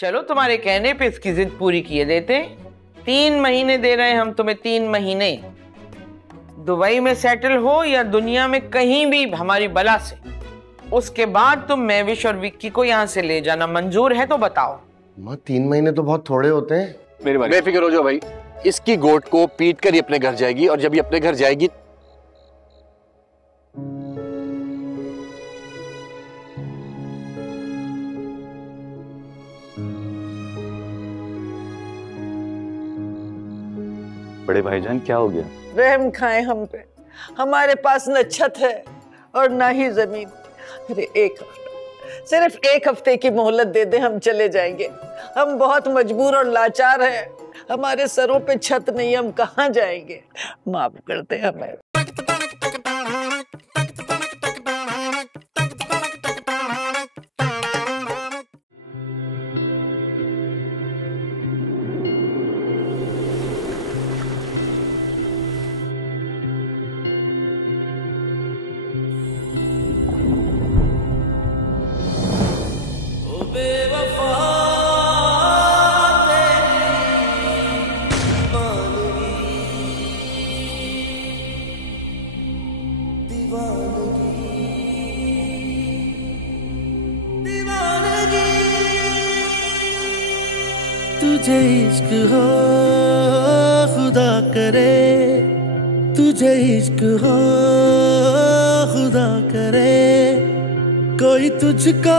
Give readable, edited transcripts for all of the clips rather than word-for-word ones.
चलो तुम्हारे कहने पे इसकी जिद पूरी किए देते। 3 महीने दे रहे हैं हम तुम्हें, 3 महीने। दुबई में सेटल हो या दुनिया में कहीं भी हमारी बला से, उसके बाद तुम महविश और विक्की को यहाँ से ले जाना। मंजूर है तो बताओ। माँ 3 महीने तो बहुत थोड़े होते हैं। मेरी बात, बेफिक्र हो जाओ भाई, इसकी गोट को पीट कर ही अपने घर जाएगी, और जब ये अपने घर जाएगी बड़े भाईजान क्या हो गया? रहम खाएं हम पे, हमारे पास न छत है और ना ही जमीन। अरे सिर्फ एक हफ्ते की मोहलत दे दे, हम चले जाएंगे। हम बहुत मजबूर और लाचार हैं, हमारे सरों पे छत नहीं, हम कहाँ जाएंगे। माफ करते हमें। तुझे इश्क हो खुदा करे, तुझे इश्क हो खुदा करे, कोई तुझको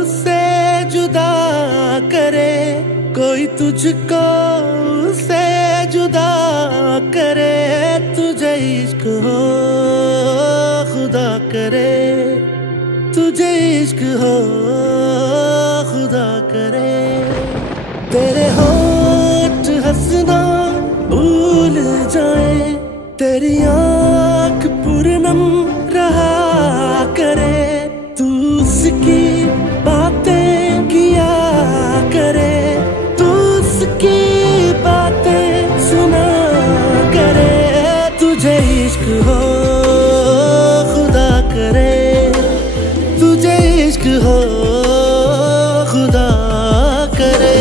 उससे जुदा करे, कोई तुझको उससे जुदा करे। तुझे इश्क हो खुदा करे, तुझे इश्क हो खुदा करे। तेरे होठ हंसना भूल जाए, तेरी आँख पूरनम रहा करे, तू उसकी बातें किया करे, तू उसकी बातें सुना करे। तुझे इश्क हो खुदा करे, तुझे इश्क हो खुदा करे।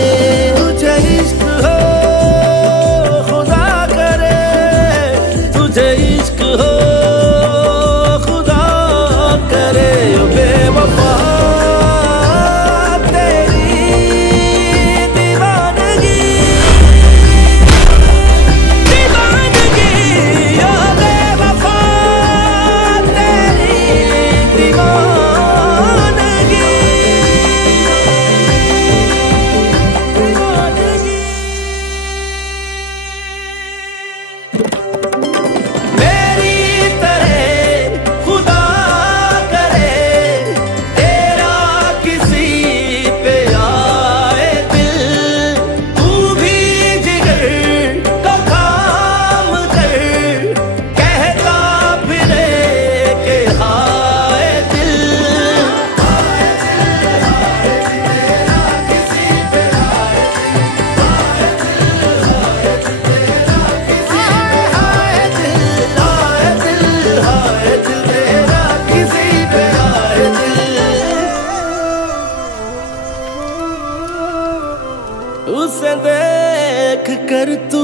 उसे देख कर तू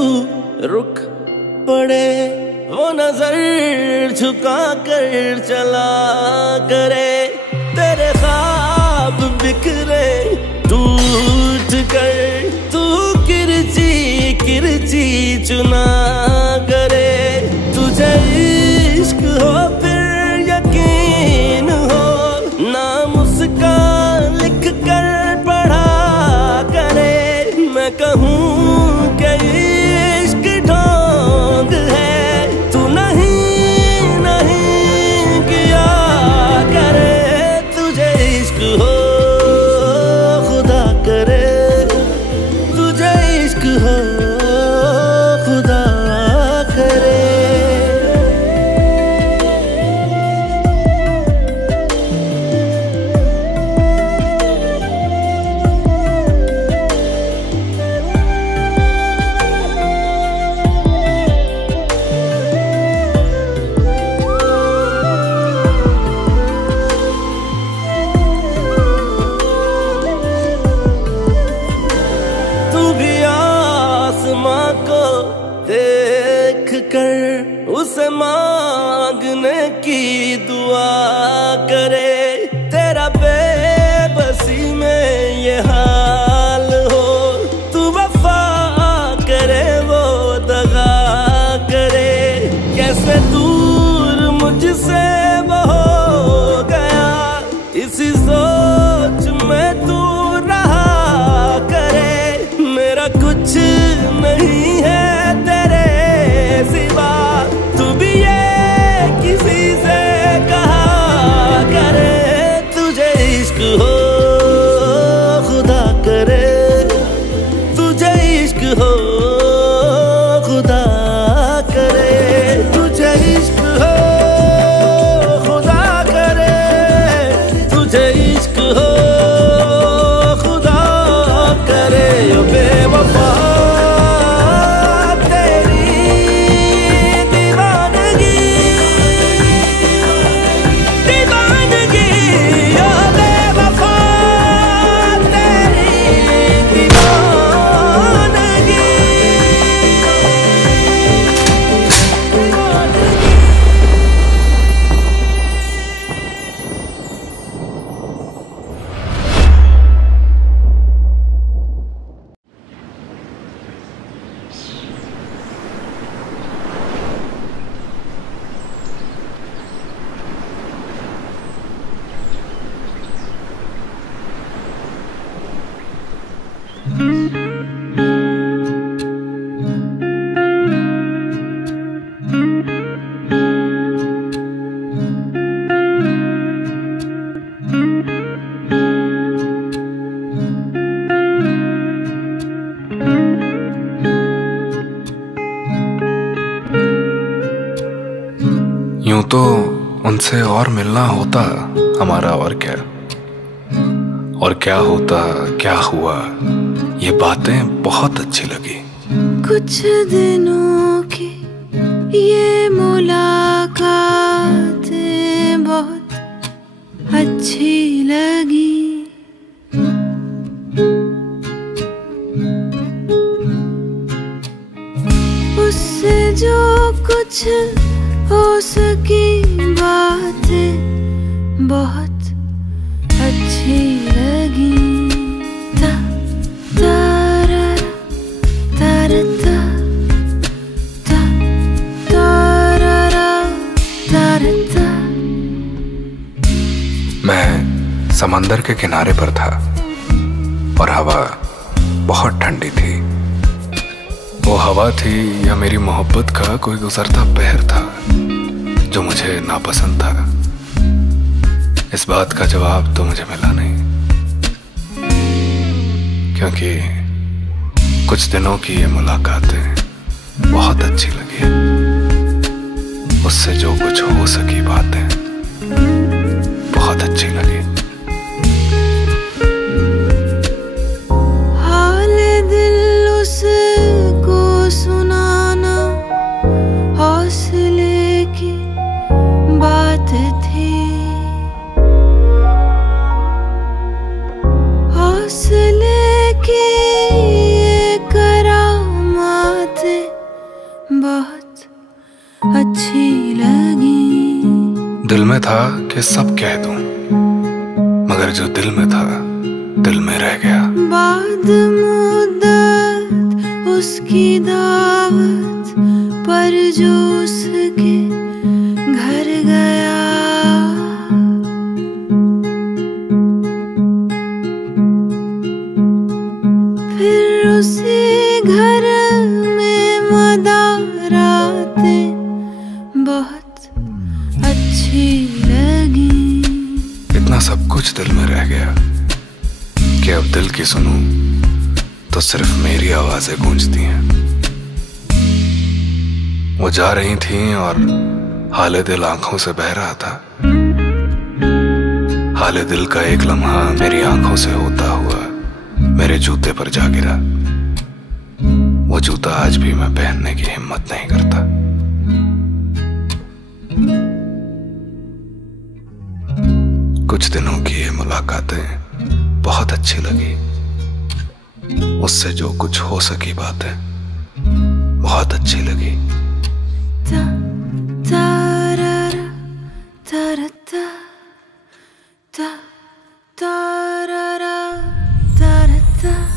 रुक पड़े, वो नजर झुका कर चला करे, तेरे ख्वाब बिखरे टूट कर, तू किरची किरची चुना करे। तुझे इश्क हो फिर यकीन हो, नाम उसका लिख कर पढ़ा करे। मैं कहूँ कि इश्क ढोंग है, तू नहीं नहीं किया करे। तुझे इश्क हो खुदा करे, तुझे इश्क हो खुदा करे। उसे मांगने की दुआ करे। तेरा बेबसी में ये हाल हो, तू वफा करे वो दगा करे। कैसे दूर मुझसे वो हो गया, इसी सोच में तू रहा करे। मेरा कुछ नहीं है तेरे सिवा, तू भी ये किसी से कहा करे। तुझे इश्क हो खुदा करे, तुझे इश्क हो खुदा करे। तुझे इश्क हो खुदा करे, तुझे इश्क हो खुदा करे। ओ बेवफा यूं तो उनसे और मिलना होता हमारा, और क्या होता क्या हुआ, ये बातें बहुत अच्छी लगी। कुछ दिनों की ये मुलाकातें बहुत अच्छी लगी। उससे जो कुछ हो सकी बातें बहुत अच्छी लगी। ता तारा तारा ता ता तारा तारा ता। मैं समंदर के किनारे पर था और हवा बहुत ठंडी थी। वो हवा थी या मेरी मोहब्बत का कोई गुजरता पहर था जो मुझे नापसंद था। इस बात का जवाब तो मुझे मिला नहीं, क्योंकि कुछ दिनों की ये मुलाकातें बहुत अच्छी लगी। उससे जो कुछ हो सकी बातें बहुत अच्छी लगी। हाल दिल उसको सुनाना हौसले की बात थी। हौसले की ये करामातें बहुत अच्छी लगी। दिल में था कि सब कह दूं, मगर जो दिल में था दिल में रह गया। बाद मुद्दत उसकी दावत पर जो उसके घर गया। फिर उसी घर में मदारातें बहुत अच्छी लगी। इतना सब कुछ दिल में रह गया कि अब दिल की सुनूं तो सिर्फ मेरी आवाजें गूंजती हैं। वो जा रही थीं और हाले दिल आंखों से बह रहा था। हाले दिल का एक लम्हा मेरी आंखों से होता हुआ मेरे जूते पर जा गिरा। वो जूता आज भी मैं पहनने की हिम्मत नहीं करता। कुछ दिनों की ये मुलाकातें बहुत अच्छी लगी। उससे जो कुछ हो सकी बातें बहुत अच्छी लगी। ta ta ra ra ta ra ta